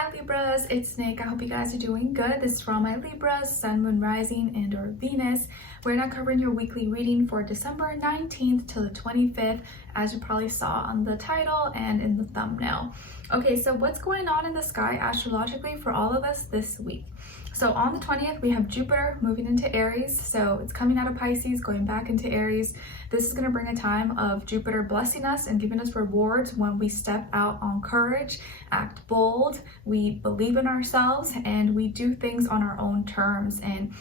Hi Libras, it's Nick. I hope you guys are doing good. This is for all my Libras, Sun, Moon, Rising, and or Venus. We're now covering your weekly reading for December 19th to the 25th, as you probably saw on the title and in the thumbnail. Okay, so what's going on in the sky astrologically for all of us this week? So on the 20th, we have Jupiter moving into Aries. So it's coming out of Pisces, going back into Aries. This is going to bring a time of Jupiter blessing us and giving us rewards when we step out on courage, act bold, we believe in ourselves, and we do things on our own terms. And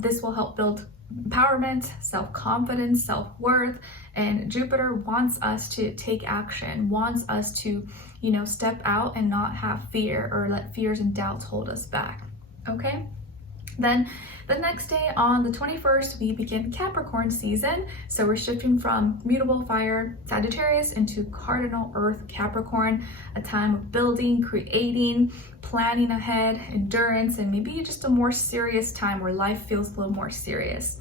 this will help build empowerment, self-confidence, self-worth. And Jupiter wants us to take action, wants us to, step out and not have fear or let fears and doubts hold us back. Okay, then the next day on the 21st, we begin Capricorn season. So we're shifting from mutable fire Sagittarius into cardinal earth Capricorn, a time of building, creating, planning ahead, endurance, and maybe just a more serious time where life feels a little more serious.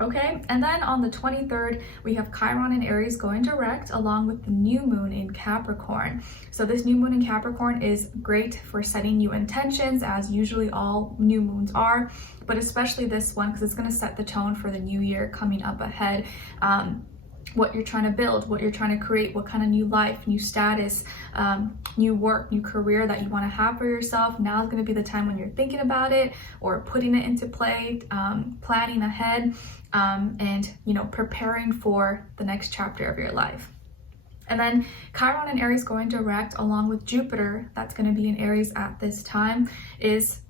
Okay, and then on the 23rd, we have Chiron in Aries going direct along with the new moon in Capricorn. So this new moon in Capricorn is great for setting new intentions, as usually all new moons are, but especially this one because it's going to set the tone for the new year coming up ahead. What you're trying to build, what you're trying to create, what kind of new life, new status, new work, new career that you want to have for yourself. Now is going to be the time when you're thinking about it or putting it into play, planning ahead, and preparing for the next chapter of your life. And then Chiron and Aries going direct along with Jupiter, that's going to be in Aries at this time, is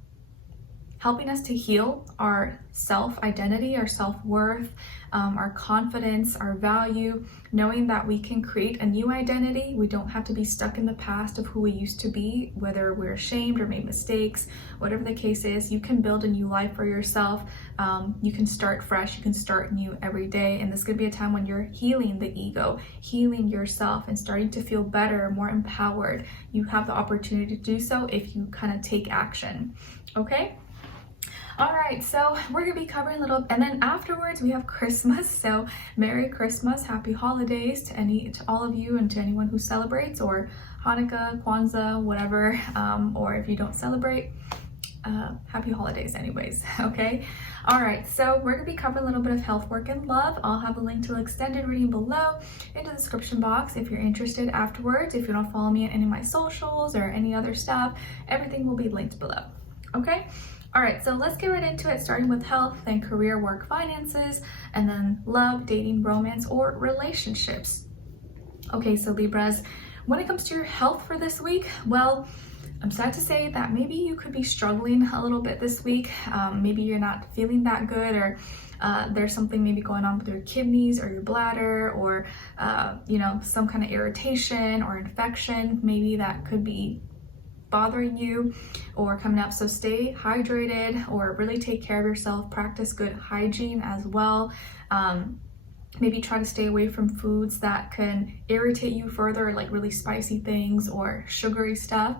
helping us to heal our self-identity, our self-worth, our confidence, our value, knowing that we can create a new identity. We don't have to be stuck in the past of who we used to be, whether we're ashamed or made mistakes, whatever the case is. You can build a new life for yourself. You can start fresh, you can start new every day. And this is gonna be a time when you're healing the ego, healing yourself and starting to feel better, more empowered. You have the opportunity to do so if you kind of take action, okay? All right, so we're gonna be covering a little, and then afterwards we have Christmas. So Merry Christmas, Happy Holidays to all of you and to anyone who celebrates, or Hanukkah, Kwanzaa, whatever, or if you don't celebrate, Happy Holidays anyways, okay? All right, so we're gonna be covering a little bit of health, work, and love. I'll have a link to the extended reading below in the description box if you're interested afterwards. If you don't follow me on any of my socials or any other stuff, everything will be linked below, okay? All right, so let's get right into it, starting with health, then career, work, finances, and then love, dating, romance, or relationships. Okay, so Libras, when it comes to your health for this week, well, I'm sad to say that maybe you could be struggling a little bit this week. Maybe you're not feeling that good, or there's something maybe going on with your kidneys or your bladder, or some kind of irritation or infection maybe that could be bothering you or coming up. So stay hydrated or really take care of yourself. Practice good hygiene as well. Maybe try to stay away from foods that can irritate you further, like really spicy things or sugary stuff,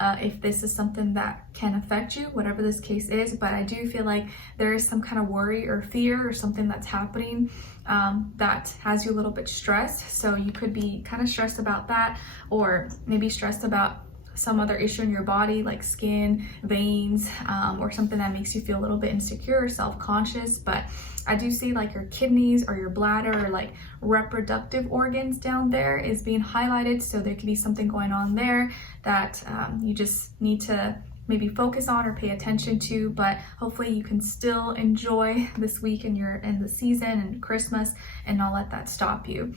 if this is something that can affect you, whatever this case is. But I do feel like there is some kind of worry or fear or something that's happening that has you a little bit stressed. So you could be kind of stressed about that, or maybe stressed about some other issue in your body like skin, veins, or something that makes you feel a little bit insecure or self-conscious. But I do see like your kidneys or your bladder or like reproductive organs down there is being highlighted. So there could be something going on there that you just need to maybe focus on or pay attention to. But hopefully you can still enjoy this week and you're in the season and Christmas and not let that stop you.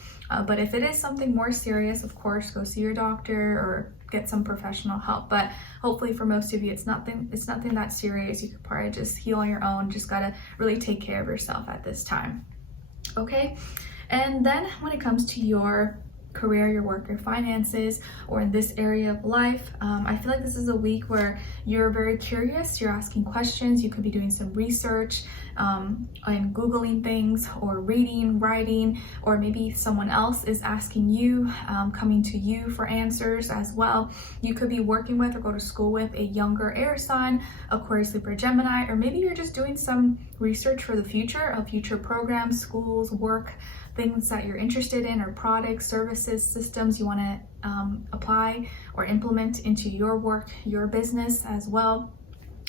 But if it is something more serious, of course, go see your doctor or get some professional help. But hopefully for most of you, it's nothing that serious. You could probably just heal on your own. Just gotta really take care of yourself at this time, okay? And then when it comes to your career, your work, your finances, or in this area of life, I feel like this is a week where you're very curious, you're asking questions, you could be doing some research and Googling things, or reading, writing, or maybe someone else is asking you, coming to you for answers as well. You could be working with or go to school with a younger air sign, Aquarius, Libra, Gemini, or maybe you're just doing some research for the future of future programs, schools, work, things that you're interested in, or products, services, systems you want to apply or implement into your work, your business as well.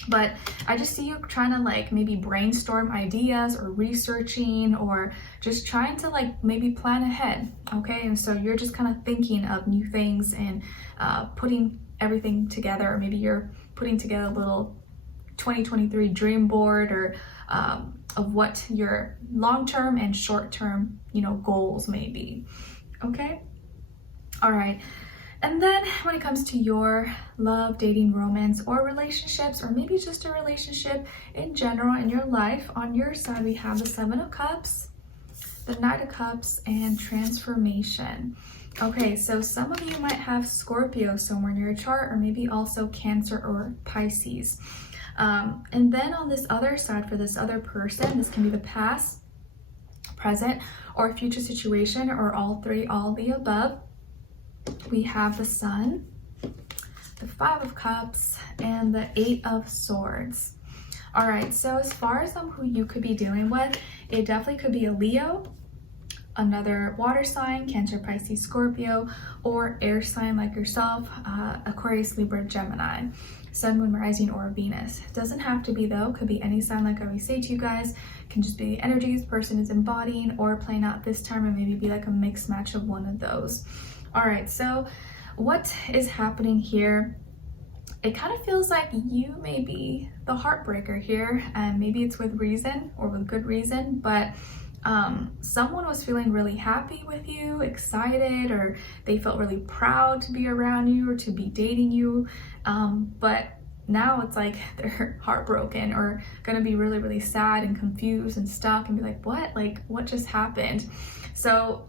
But I just see you trying to like maybe brainstorm ideas or researching or just trying to like maybe plan ahead, okay? And so you're just kind of thinking of new things and putting everything together, or maybe you're putting together a little 2023 dream board, or of what your long-term and short-term, goals may be, okay? All right. And then when it comes to your love, dating, romance, or relationships, or maybe just a relationship in general in your life, on your side, we have the Seven of Cups, the Knight of Cups, and transformation. Okay, so some of you might have Scorpio somewhere in your chart, or maybe also Cancer or Pisces. And then on this other side, for this other person, this can be the past, present, or future situation, or all three, all the above. We have the Sun, the Five of Cups, and the Eight of Swords. All right, so as far as who you could be dealing with, it definitely could be a Leo, another water sign, Cancer, Pisces, Scorpio, or air sign like yourself, Aquarius, Libra, Gemini, Sun, Moon, Rising, or Venus. Doesn't have to be though, could be any sign like I always say to you guys. Can just be the energies person is embodying or playing out this time, or maybe be like a mixed match of one of those. All right, so what is happening here? It kind of feels like you may be the heartbreaker here, and maybe it's with reason or with good reason, but someone was feeling really happy with you, excited, or they felt really proud to be around you or to be dating you, but now it's like they're heartbroken or gonna be really, really sad and confused and stuck and be like, what? Like, what just happened? So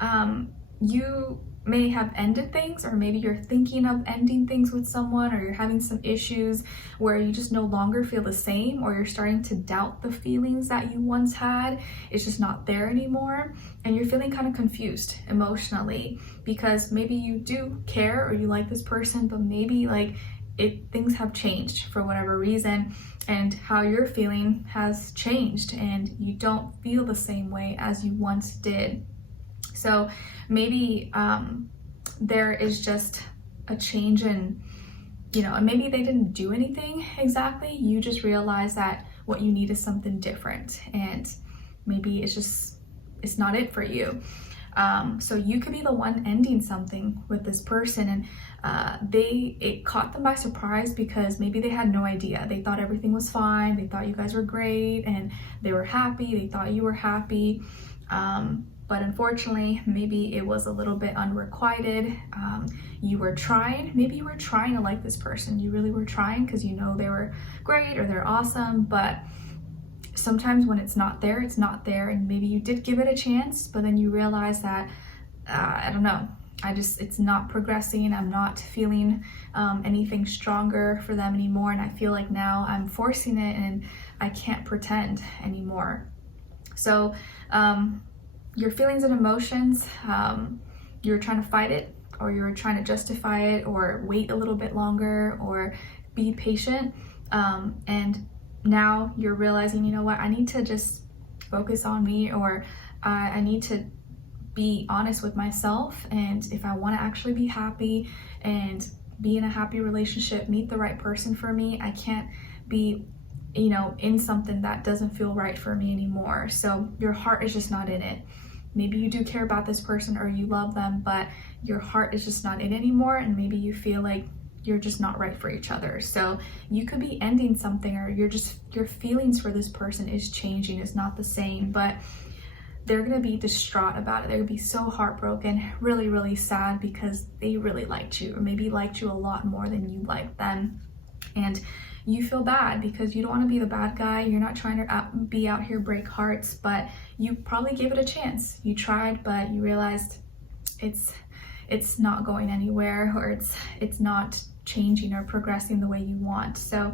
you may have ended things, or maybe you're thinking of ending things with someone, or you're having some issues where you just no longer feel the same, or you're starting to doubt the feelings that you once had. It's just not there anymore, and you're feeling kind of confused emotionally because maybe you do care or you like this person, but maybe like things have changed for whatever reason, and how you're feeling has changed and you don't feel the same way as you once did. So maybe there is just a change in, and maybe they didn't do anything exactly. You just realize that what you need is something different, and maybe it's not it for you. So you could be the one ending something with this person, and it caught them by surprise because maybe they had no idea. They thought everything was fine. They thought you guys were great and they were happy. They thought you were happy. But unfortunately, maybe it was a little bit unrequited. You were trying, maybe you were trying to like this person. You really were trying because you know they were great or they're awesome, but sometimes when it's not there, it's not there. And maybe you did give it a chance, but then you realize that, I don't know, it's not progressing. I'm not feeling anything stronger for them anymore. And I feel like now I'm forcing it and I can't pretend anymore. So, your feelings and emotions, you're trying to fight it, or you're trying to justify it, or wait a little bit longer, or be patient. And now you're realizing, you know what, I need to just focus on me, or I need to be honest with myself. And if I want to actually be happy and be in a happy relationship, meet the right person for me, I can't be in something that doesn't feel right for me anymore. So your heart is just not in it. Maybe you do care about this person or you love them, but your heart is just not in it anymore, and maybe you feel like you're just not right for each other. So you could be ending something, or your feelings for this person is changing. It's not the same, but they're gonna be distraught about it. They're gonna be so heartbroken, really, really sad because they really liked you, or maybe liked you a lot more than you liked them. And you feel bad because you don't want to be the bad guy. You're not trying to be out here break hearts, but you probably gave it a chance. You tried, but you realized it's not going anywhere, or it's not changing or progressing the way you want. So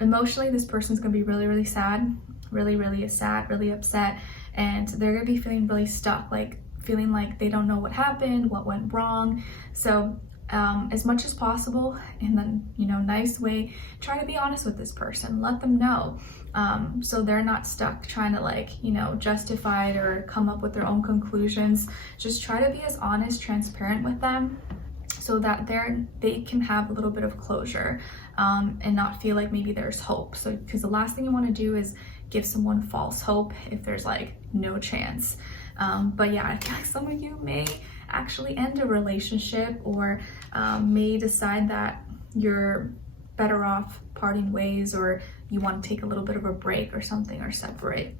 emotionally, this person's gonna be really, really sad, really, really sad, really upset, and they're gonna be feeling really stuck, like feeling like they don't know what happened, what went wrong. So as much as possible in the nice way. Try to be honest with this person, let them know, so they're not stuck trying to justify it or come up with their own conclusions. Just try to be as honest, transparent with them, so that they can have a little bit of closure, and not feel like maybe there's hope. So because the last thing you want to do is give someone false hope if there's no chance. But yeah, I feel like some of you may actually end a relationship, or may decide that you're better off parting ways, or you want to take a little bit of a break or something, or separate.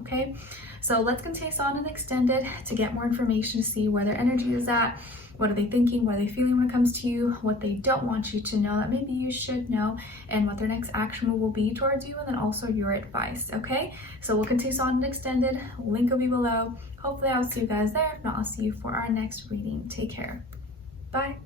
Okay, so let's continue on and extend it to get more information, to see where their energy is at. What are they thinking? What are they feeling when it comes to you? What they don't want you to know that maybe you should know, and what their next action will be towards you, and then also your advice. Okay, so we'll continue on and extended. Link will be below. Hopefully I'll see you guys there. If not, I'll see you for our next reading. Take care. Bye.